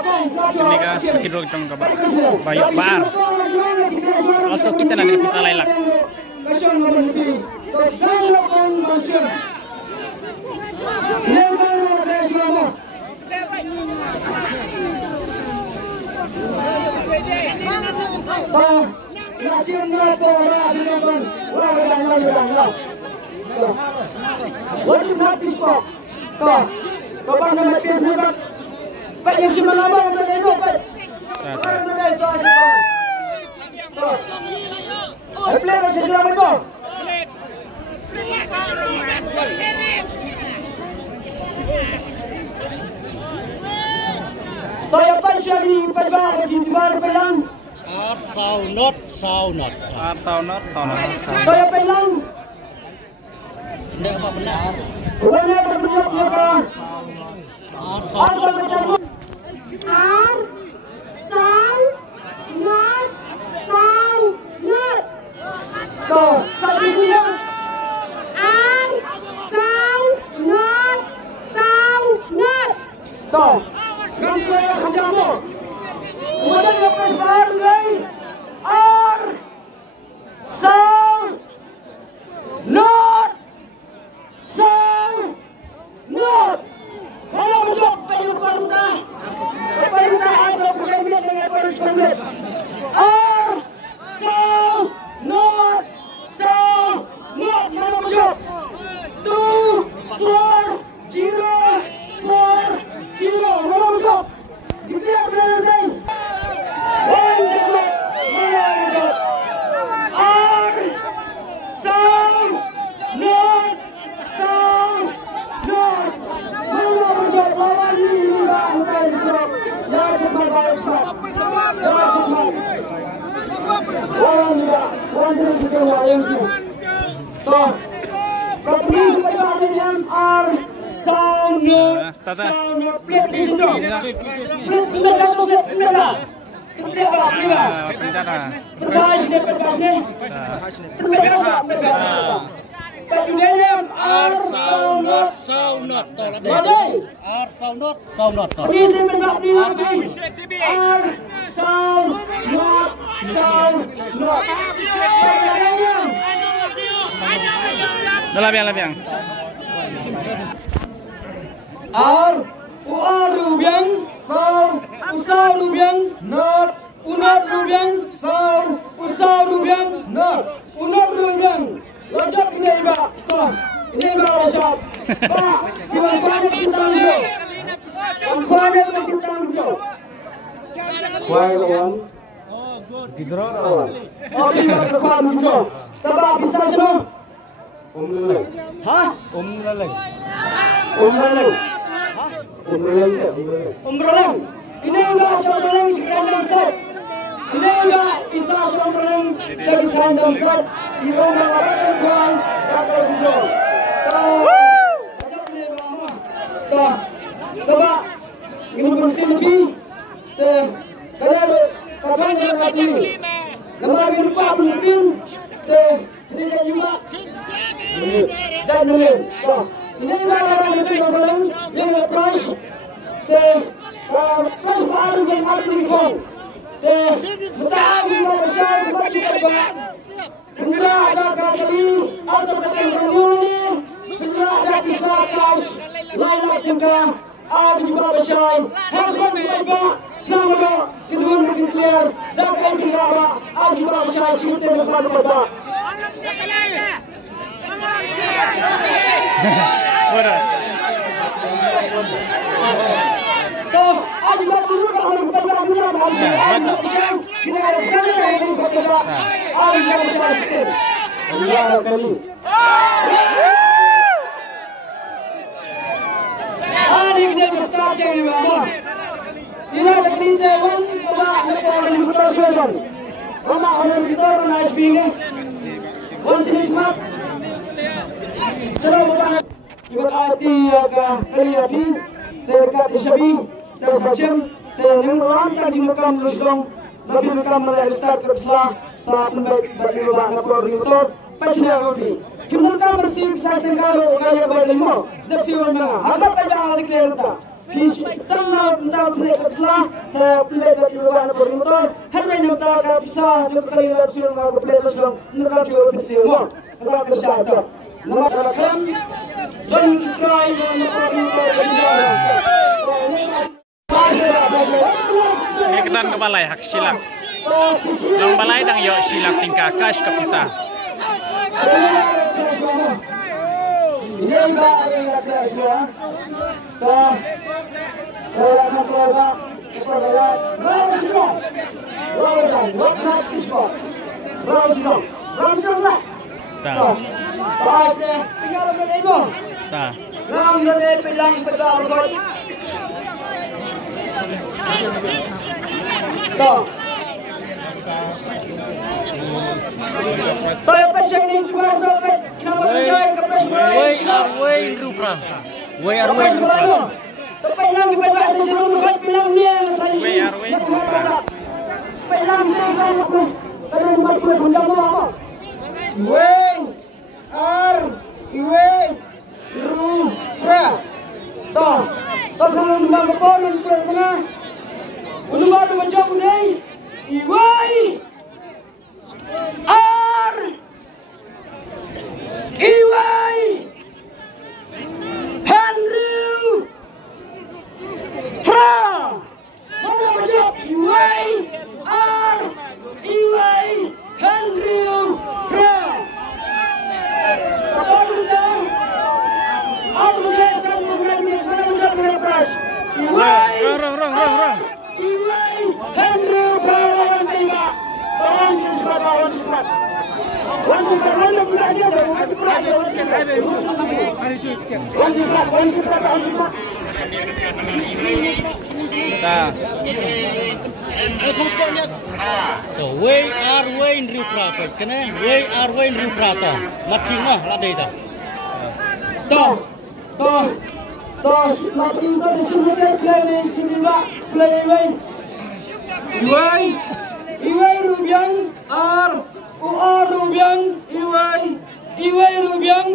Ini kan kidul trong kabar bayu bar. Alto kita nanti bisa lailak. Kapan nama pes nak? Pak yang Shim Namar untuk itu Pak. Play masih dalam itu. Toya pan siya di pagbawa di timar pelang. Saunot. Toya pelang. Tidak apa benar. Benar benar dia kan. Alto betul. Lebih. Rubiang, usar rubiang, not, unat rubiang, usar rubiang, not, unat rubiang. Lojak ini Pak, ini Pak Rashad. Pak, siapa yang cinta hijau? Siapa yang cinta hijau? Why one? Gidron lawan. Oh, ini berkuat hijau. Tebak bisa semua. Leleng. Hah? Leleng. Leleng. Leleng. Ini enggak seorang sekian dan set. Ini enggak bisa seorang sekian dan set. Ini enggak orang kata dulu. Macam ni mama. Coba ini berarti lebih. Kalau katakan dia kata ini. Namar ini lupa mungkin. Ini juga. Jangan dulu. Ini orang itu yang belum yang price. Price baru yang aku ikut. Besar juga besar bagi kita. Segera ada kali atau ini. Segera ada kisah cash. Lainlah juga. Ada juga besar. Harga berapa? Sama kedua mungkin clear. Dan yang kedua ada juga besar. Cerita berapa? Toh, aja baru kalau berpegang macam apa? Kita harus saja yang berpegang. Aja macam apa? Kali. Adik dia start jadi mana? Ini ada pinjaman, apa orang yang putar sekalian. Mama orang putar nice bini. Once in his mouth. Chalo bukan ibarat arti agak keliati dekat Shabi dan Shim dan yang orang tadi makam Luslong lebih makam mulai start kerja saat bagi lubang koordinator pecahnya kopi. Kemudian bersih sistem kalau gaya berlimo, dapsi orang harap ada adik lelaki. Kita nama pilih keslah, saya pilih dari luar bermotor. Hari ini kita akan pisah juga kali bersiul dengan pilih bersiul, mereka juga bersiul. Kita akan Shad. Namar Kmen dan K10 Kedan ke balai hak silap. Long balai dang yo silap tingkah cash ke pisah. Ini enggak ada yang kelas dua. Orang keluarga keluarga Raus dong. Lah. Tak. Pas deh, tinggal dengan ibu. Tak. Ram dengan bilang pedal kau. Tuh. Toy pencet ini juga dompet. Kenapa pencet ke pencet? Way rupra. Way rupra. Tapi yang bebas di sini bukan bilang dia tadi. Bilang dia tadi buat kue punjau apa? Way rupra. Toh kalau nombor keporin kue mana? Nombor macam ni. Way Henry Pra mana macam Henry Pra apa benda kan mengenai mana macam berapa Rong. Henry Pra orang cepat Tak. Way rupra. Kena way rupra ta. Macing mah ladai ta. Toh, makin kau di sini play ni sini lah, play Iway Rubiang Rubiang Iway Rubiang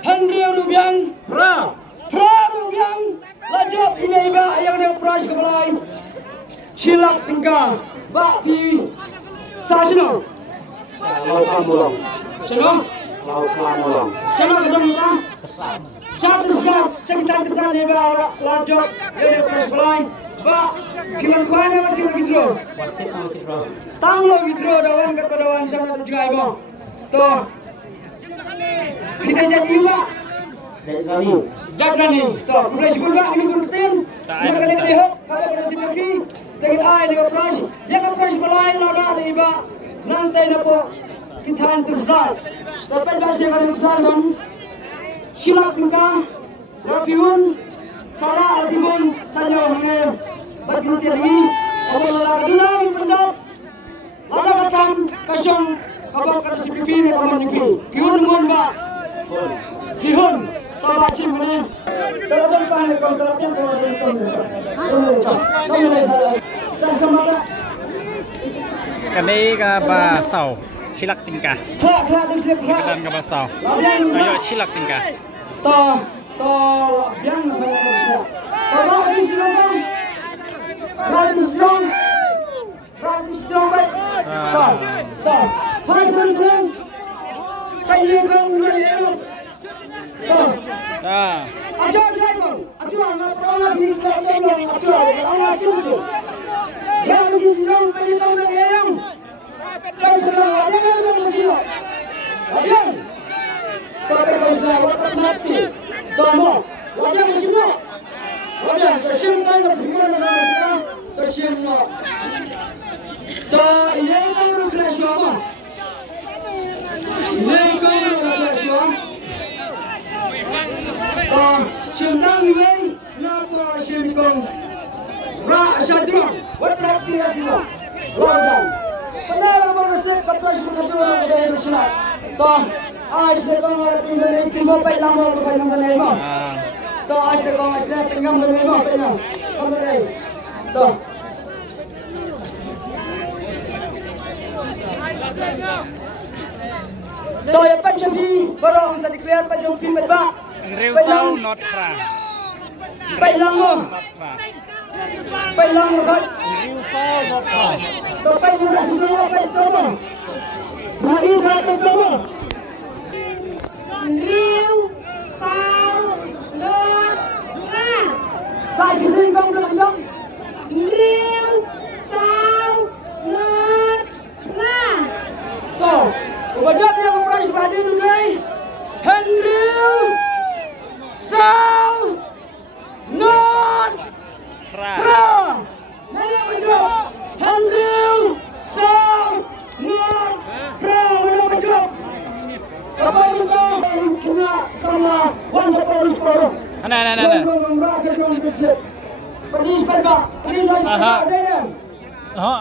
Henry Rubiang Pra Rubiang lajap ini iba yang ada prize kepalai silap tingkah bak pi sasino sino kedong kita cantik ni iba lajap yang ada prize kepalai bak kiwan kuan apa kiwan gitu tang lo gitu dawan kepada sama juga iba toh kita jadi juga Jagrani, toh mulai sebut bak ini berarti mereka lihat kalau kita sibukki dengan ai dengan pras, yang pras balai lada iba nanti napo kita antusias, tapi dasar yang antusias dan silap tingkah, rapiun, salah rapiun, saja hanya berhenti lagi, apabila kedua pendap, lada macam kasong, kapal kada CPP mereka meniki, piun munba, piun. Kalau cim ni, kalau ada pahan kalau terapkan kalau ada kalau mulai salah, terus kemana? Kami ke basau silak tingkah. Kedan ke basau. Ayo silak tingkah. Toh, yang mana? Kalau ini silakan. Radisdong. Toh. Radisdong. Kayu kan dia. Toh. Acuan nak pernah hidup yang acuan, orang acuan. Yang Radisdong pelitong dan yang. Kacuan ada yang macam. Ayan. Tapi kalau dapat mati, tomo. Wajar macam mana? Wajar. Shim kan berbuat dengan Shim no. Toh ini kan berkelas apa? Ini kan berkelas apa? Shim tang ini, napa Shim kong? Shad dong. What berarti rasanya? Wajar. Padahal orang step kaplas berkata orang kita hidup senang. Toh, आज देखो हमारे पिंजरे में किलो पहला हम लोग पहला बनाए ना तो आज देखो असली पिंजरा में ना पहला हम बनाए तो ये पंचमी बड़ा उनसे declare पंचमी में बा Reusau not pra. Baik lama. Baik lama kan. Riu sao một thả. Sampai juga semua baik sama. Mari satu sama. Riu sao lột ra. Sai chỉ riêng vong cho làm dong. Riu sao lột ra. Tuh, wajah dia memperoleh kepada dunia. Henry sao not ra. Mana wajah? Henry sao not ra. Mana wajah? Apa itu? Kena sama wajah polis baru. Ana. Merasa kau tersilap. Polis berba. Polis harus berada.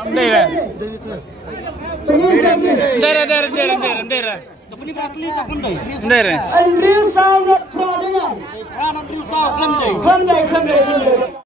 Đây này. Polis lagi. Đây. Tapi ni beratli tak kelem deh. Đây này. Henry sao not ra dengan. Kan riu sao kelem deh. Kmen.